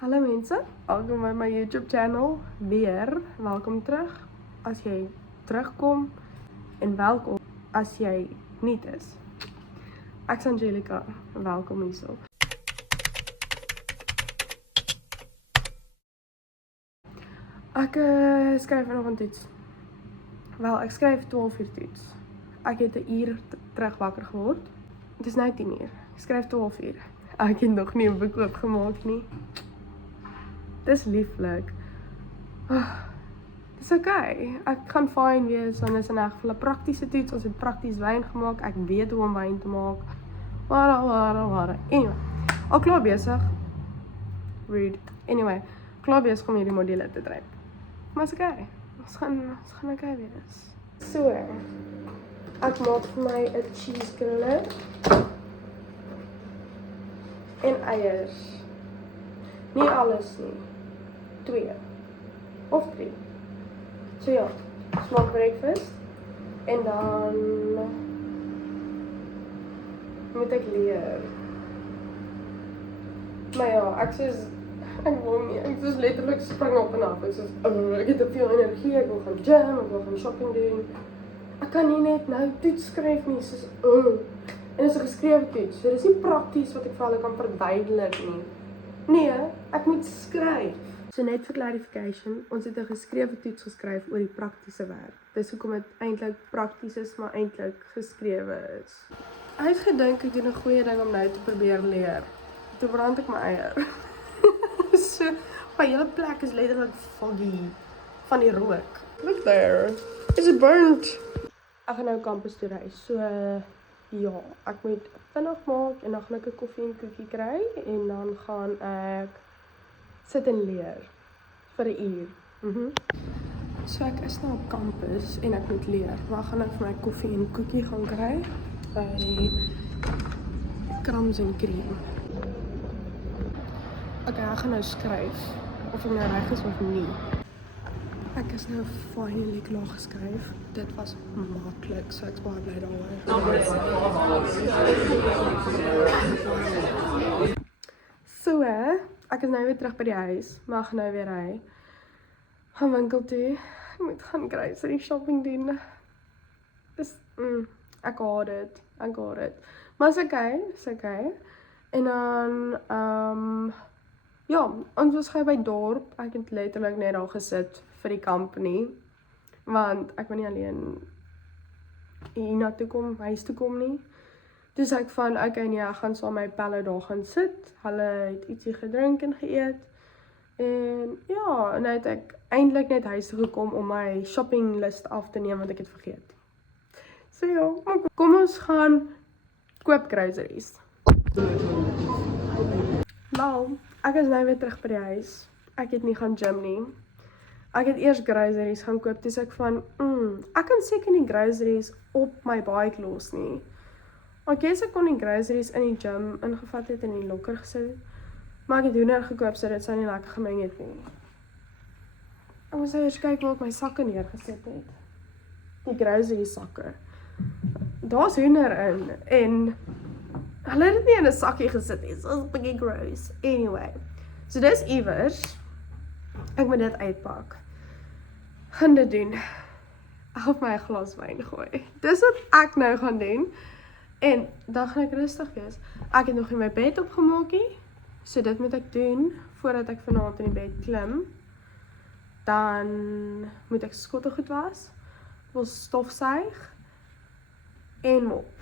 Hallo mense, welkom by my YouTube channel weer. Welkom terug as jy terugkom en welkom as jy niet is. Ek's Angelica, welkom hierso. Ek skryf vanoggend toets. Wel, ek skryf 12 uur toets. Ek het 'n uur terug wakker geword. Het is nou 10 uur. Ek skryf 12 uur. Ek het nog nie 'n boek oopgemaak nie. Dis lieflik. Dis okay. Ek gaan fyn wees, want is in 'n geval 'n praktiese toets. Ons het prakties wyn gemaak. Ek weet hoe om wyn te maak. Maar. Anyway, al klaar besig. Rude. Anyway, klaar besig om hierdie module te dryf. Maar is okay. Ons gaan okay wees. So, ek maak vir my 'n cheese griller en eiers. Nie alles nie. 2 of 3. So ja, smaak breakfast en dan moet ek leer. Maar ja, ek wil nie, ek soos letterlik spring op en af. Ek het te veel energie, ek wil gaan gym, ek wil gaan shopping doen. Ek kan nie net nou toets skryf nie, soos en dis 'n geskrewe toets. So dis nie prakties wat ek vir hulle kan verduidelik nie. Nee, ek moet skryf. So net vir clarification, ons het 'n geskrewe toets geskryf oor die praktiese werk. Dis hoekom dit eintlik prakties is, maar eintlik geskrewe is. Hy het gedink ek doen 'n goeie ding om nou te probeer leer. Toe brand ek my eier. So, my hele plek is letterlik foggy van die rook. Look there. Is it burnt? Ek gaan nou kampus toe ry. So ja, ek moet vinnig maak en dan gaan ek 'n koffie en koekie kry en dan gaan ek sit en leer vir 'n uur. So ek is nou op kampus en ek moet leer. Maar gaan ek vir my koffie en koekie gaan kry by Krams en Cream. Okay, ek gaan nou skryf of ek nou reg is of nie. Ek is nou finally klaar geskryf. Dit was maklik, so ek's baie bly daaroor. So, ek is nou weer terug by die huis, maar ek gaan nou weer ry. Gaan winkel toe. Ek moet gaan grocery shopping doen. Dis ek haat dit. Maar is okay. En dan ja, ons was gou by dorp. Ek het letterlik net daar gesit vir die company, want ek wil nie alleen hier toe kom, huis toe kom nie. Dus ek van, okay nee, ek gaan saam my pelle daar gaan sit. Hulle het ietsie gedrink en geëet. En ja, nou het ek eintlik net huis toe gekom om my shopping list af te neem, want ek het vergeet. So ja, kom ons gaan koop groceries. Nou, ek is nou weer terug by die huis. Ek het nie gaan gym nie. Ek het eers groceries gaan koop, dis ek van, ek kan seker nie groceries op my bike los nie. Ek kon die groceries in die gym ingevat het en in die lokker gesit, maar ek het hoender gekoop, so dit sou nie lekker gemeng het nie. Ek moes eers kyk waar ek my sakke neergesit het. Die grocery sakke. Daar's hoender in, en hulle het dit nie in 'n sakkie gesit nie, so is 'n bietjie gross. Anyway, so dis iewers. Ek moet dit uitpak. Gaan dit doen. Ek gaan my 'n glas wyn gooi. Dis wat ek nou gaan doen. En dan gaan ek rustig wees. Ek het nog nie my bed opgemaak nie. So dit moet ek doen voordat ek vanaand in die bed klim. Dan moet ek skottelgoed was. Wil stofsuig en mop.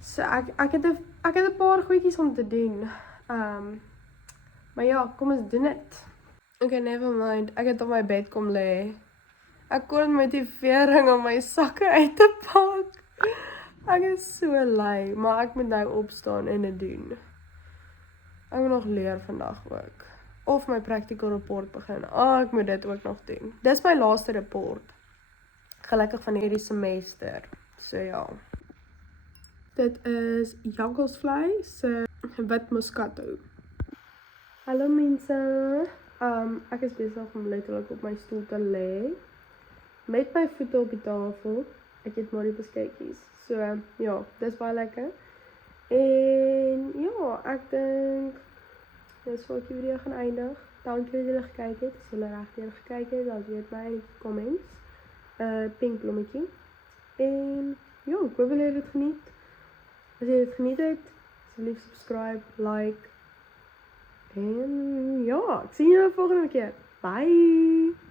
So ek het 'n paar goedjies om te doen. Maar ja, kom ons doen dit. Okay, never mind. Ek het op my bed kom lê. Ek kon motivering om my sakke uit te pak. Ek is so lui, maar ek moet nou opstaan en dit doen. Ek moet nog leer vandag ook. Of my practical report begin. Ek moet dit ook nog doen. Dis my laaste report. Gelukkig van hierdie semester. So ja. Dit is jakkelsvleis se wit moscato. Hallo mense. Ek is besig om letterlik op my stoel te lê. Met my voete op die tafel. Ek eet maar die beskuitjies. So ja, dis baie lekker. En ja, ek dink so ek die video gaan eindig. Dankie dat julle gekyk het. As julle regtig gekyk het, laat weet my in die comments. Pink blommetjie. En ja, ek hoop julle het dit geniet. As jy dit geniet het, asseblief subscribe, like. En ja, ek sien julle volgende keer. Bye!